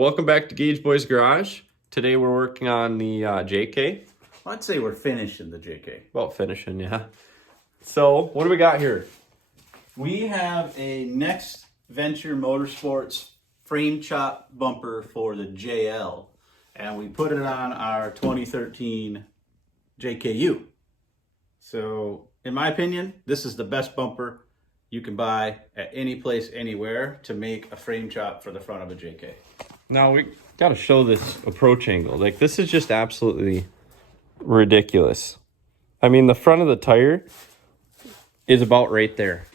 Welcome back to Gage Boys Garage. Today we're working on the JK. I'd say we're finishing the JK. Well, finishing, yeah. So, what do we got here? We have a NextVentureMotorsports Frame chop bumper for the JL, and we put it on our 2013 JKU. So, in my opinion, this is the best bumper you can buy at any place, anywhere to make a frame chop for the front of a JK. Now we got to show this approach angle. Like, this is just absolutely ridiculous. I mean, the front of the tire is about right there.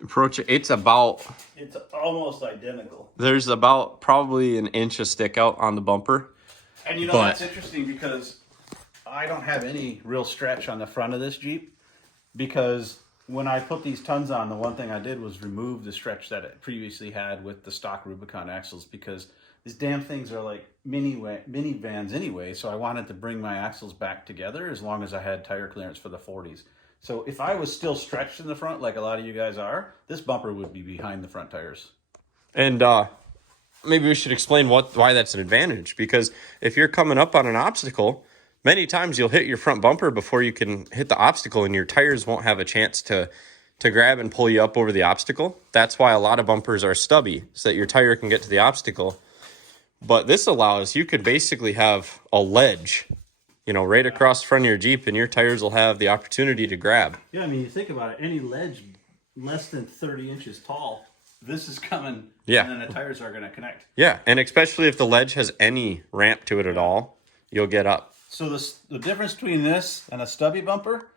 Approach, it's almost identical. There's about probably an inch of stick out on the bumper. And you know, that's interesting because I don't have any real stretch on the front of this Jeep, because when I put these tons on, the one thing I did was remove the stretch that it previously had with the stock Rubicon axles, because these damn things are like mini vans anyway, so I wanted to bring my axles back together as long as I had tire clearance for the 40s. So if I was still stretched in the front like a lot of you guys are, this bumper would be behind the front tires. And maybe we should explain why that's an advantage, because if you're coming up on an obstacle, many times you'll hit your front bumper before you can hit the obstacle, and your tires won't have a chance to grab and pull you up over the obstacle. That's why a lot of bumpers are stubby, so that your tire can get to the obstacle. But this allows, you could basically have a ledge, you know, right across the front of your Jeep, and your tires will have the opportunity to grab. Yeah, I mean, you think about it, any ledge less than 30 inches tall, this is coming, and then the tires are going to connect. Yeah, and especially if the ledge has any ramp to it at all, you'll get up. So the difference between this and a stubby bumper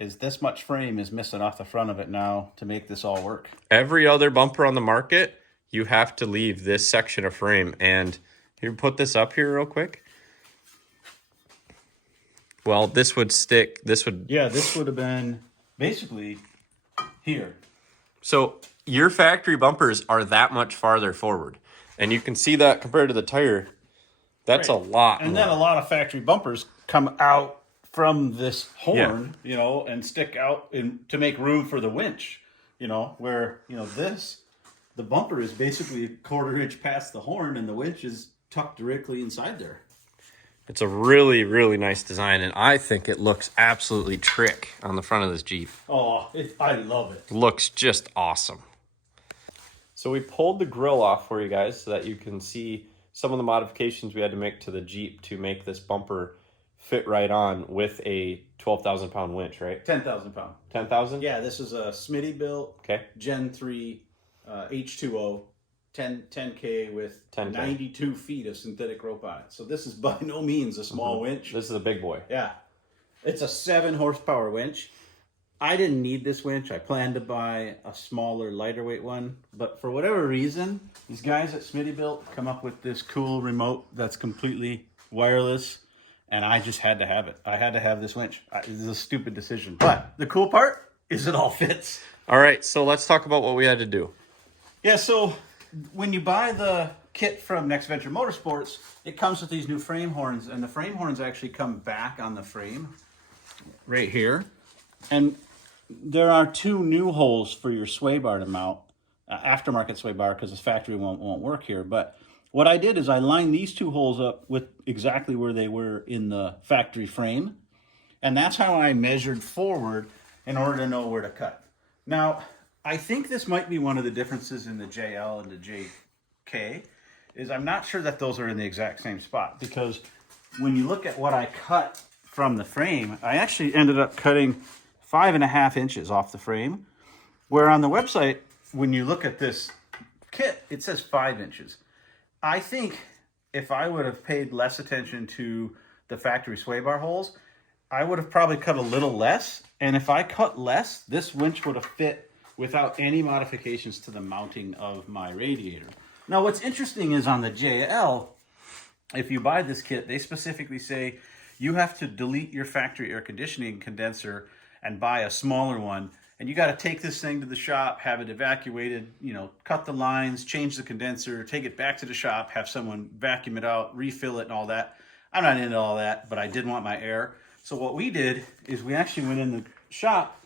is this much frame is missing off the front of it now to make this all work. Every other bumper on the market, you have to leave this section of frame. And here, put this up here real quick. Well, this would stick. Yeah, this would have been basically here. So your factory bumpers are that much farther forward. And you can see that compared to the tire. That's right. A lot. And then a lot of factory bumpers come out from this horn, you know, and stick out to make room for the winch, you know, where, you know, the bumper is basically a quarter inch past the horn and the winch is tucked directly inside there. It's a really, really nice design, and I think it looks absolutely trick on the front of this Jeep. Oh, I love it. Looks just awesome. So we pulled the grill off for you guys so that you can see some of the modifications we had to make to the Jeep to make this bumper fit right on with a 12,000 pound winch, right? 10,000 pound. 10,000? Yeah, this is a Smitty built Gen 3 H2O 10K with 92 feet of synthetic rope on it. So this is by no means a small winch. This is a big boy. Yeah. It's a 7 horsepower winch. I didn't need this winch. I planned to buy a smaller, lighter weight one. But for whatever reason, these guys at Smitty Built come up with this cool remote that's completely wireless. And I just had to have it. I had to have this winch. This is a stupid decision. But the cool part is it all fits. All right, so let's talk about what we had to do. Yeah, so when you buy the kit from Next Venture Motorsports, it comes with these new frame horns. And the frame horns actually come back on the frame right here. And there are 2 new holes for your sway bar to mount, aftermarket sway bar, because this factory won't work here. But what I did is I lined these 2 holes up with exactly where they were in the factory frame. And that's how I measured forward in order to know where to cut. Now, I think this might be one of the differences in the JL and the JK, is I'm not sure that those are in the exact same spot. Because when you look at what I cut from the frame, I actually ended up cutting 5.5 inches off the frame, where on the website, when you look at this kit, it says 5 inches. I think if I would have paid less attention to the factory sway bar holes, I would have probably cut a little less. And if I cut less, this winch would have fit without any modifications to the mounting of my radiator. Now, what's interesting is on the JL, if you buy this kit, they specifically say you have to delete your factory air conditioning condenser and buy a smaller one. And you got to take this thing to the shop, have it evacuated, you know, cut the lines, change the condenser, take it back to the shop, have someone vacuum it out, refill it and all that. I'm not into all that, but I did want my air. So what we did is we actually went in the shop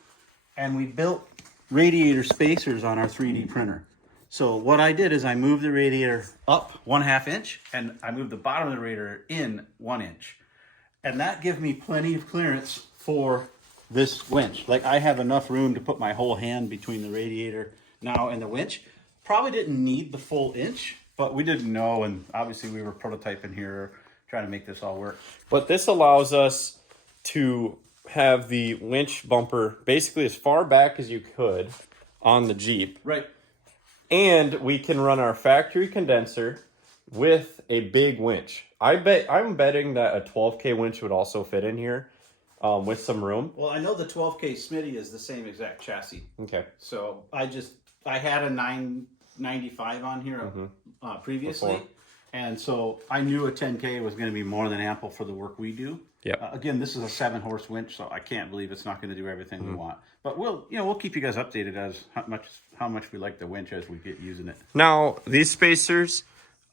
and we built radiator spacers on our 3D printer. So what I did is I moved the radiator up 1/2 inch and I moved the bottom of the radiator in 1 inch. And that gives me plenty of clearance for this winch. Like I have enough room to put my whole hand between the radiator now and the winch. Probably didn't need the full inch, but we didn't know. And obviously we were prototyping here, trying to make this all work. But this allows us to have the winch bumper basically as far back as you could on the Jeep. Right. And we can run our factory condenser with a big winch. I'm betting that a 12K winch would also fit in here with some room. Well, I know the 12K Smitty is the same exact chassis. Okay. So I had a 995 on here previously. Before. And so I knew a 10K was going to be more than ample for the work we do. Yeah. Again, this is a 7-horse winch, so I can't believe it's not going to do everything we want. But we'll keep you guys updated as how much we like the winch as we get using it. Now, these spacers,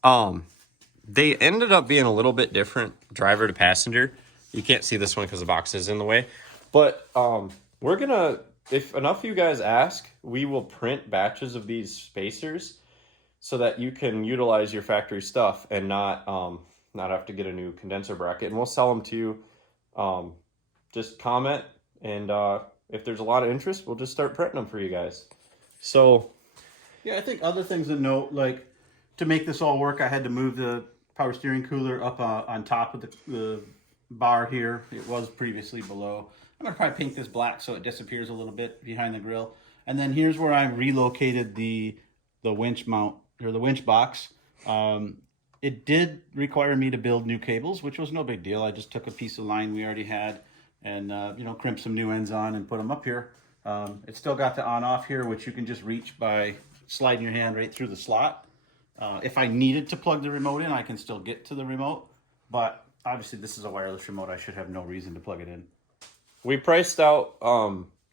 they ended up being a little bit different driver to passenger. You can't see this one because the box is in the way. But we're going to, if enough of you guys ask, we will print batches of these spacers so that you can utilize your factory stuff and not have to get a new condenser bracket. And we'll sell them to you. Just comment, and if there's a lot of interest, we'll just start printing them for you guys. So, yeah, I think other things to note, like to make this all work, I had to move the power steering cooler up on top of the bar here. It was previously below. I'm gonna probably paint this black so it disappears a little bit behind the grill. And then here's where I relocated the winch mount, or the winch box. It did require me to build new cables, which was no big deal. I just took a piece of line we already had and crimped some new ends on and put them up here. It's still got the on-off here, which you can just reach by sliding your hand right through the slot. If I needed to plug the remote in, I can still get to the remote. But obviously, this is a wireless remote. I should have no reason to plug it in. we priced out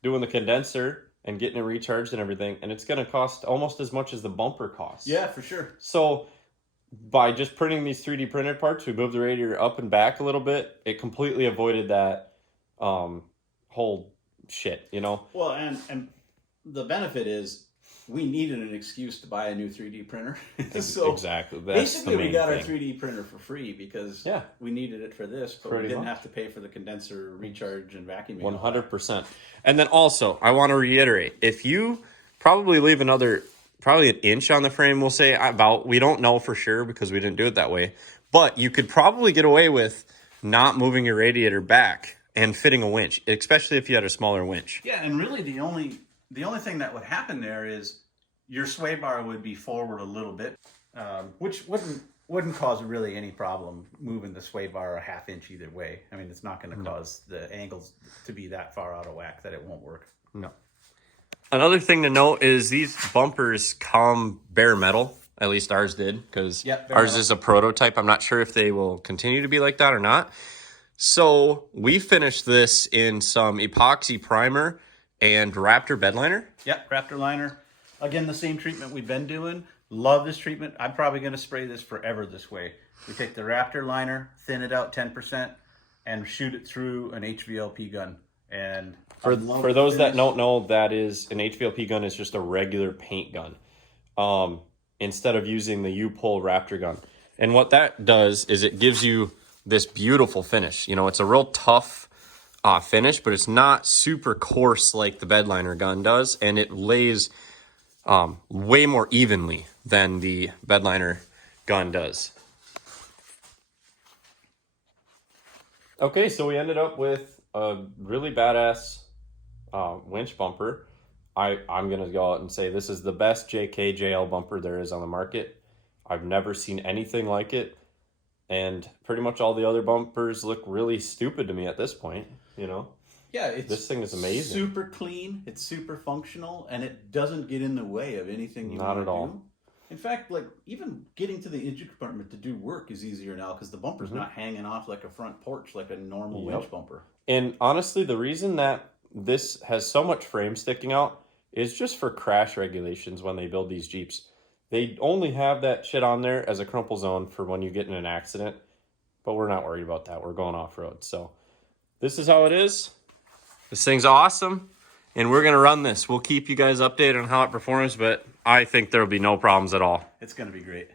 doing the condenser and getting it recharged and everything, and it's going to cost almost as much as the bumper costs. Yeah, for sure. So by just printing these 3D printed parts, we moved the radiator up and back a little bit. It completely avoided that whole shit, you know? Well, and the benefit is we needed an excuse to buy a new 3D printer. So exactly. That's basically, the main we got thing. our 3D printer for free because we needed it for this, but Pretty we didn't much. have to pay for the condenser, recharge, and vacuuming. 100%. And then also, I want to reiterate, if you probably leave probably an inch on the frame, we'll say about, we don't know for sure because we didn't do it that way, but you could probably get away with not moving your radiator back and fitting a winch, especially if you had a smaller winch. Yeah, and really the only thing that would happen there is your sway bar would be forward a little bit, which wouldn't cause really any problem moving the sway bar a half inch either way. I mean, it's not going to cause the angles to be that far out of whack that it won't work. No. Another thing to note is these bumpers come bare metal. At least ours did, because ours is a prototype. I'm not sure if they will continue to be like that or not. So we finished this in some epoxy primer and Raptor bed liner. Yep, Raptor liner. Again, the same treatment we've been doing. Love this treatment. I'm probably going to spray this forever this way. We take the Raptor liner, thin it out 10%, and shoot it through an HVLP gun. And for those that don't know, that is an HVLP gun is just a regular paint gun, instead of using the U-Pull Raptor gun. And what that does is it gives you this beautiful finish. You know, it's a real tough finish, but it's not super coarse like the bed liner gun does, and it lays way more evenly than the bed liner gun does. Okay, so we ended up with a really badass winch bumper. I'm going to go out and say this is the best JK JL bumper there is on the market. I've never seen anything like it. And pretty much all the other bumpers look really stupid to me at this point, you know? Yeah, this thing is amazing. Super clean, it's super functional, and it doesn't get in the way of anything you want to do. Not at all. In fact, like even getting to the engine compartment to do work is easier now because the bumper's not hanging off like a front porch like a normal winch bumper. And honestly, the reason that this has so much frame sticking out is just for crash regulations when they build these Jeeps. They only have that shit on there as a crumple zone for when you get in an accident, but we're not worried about that. We're going off-road. So this is how it is. This thing's awesome. and we're going to run this. We'll keep you guys updated on how it performs, but I think there will be no problems at all. It's going to be great.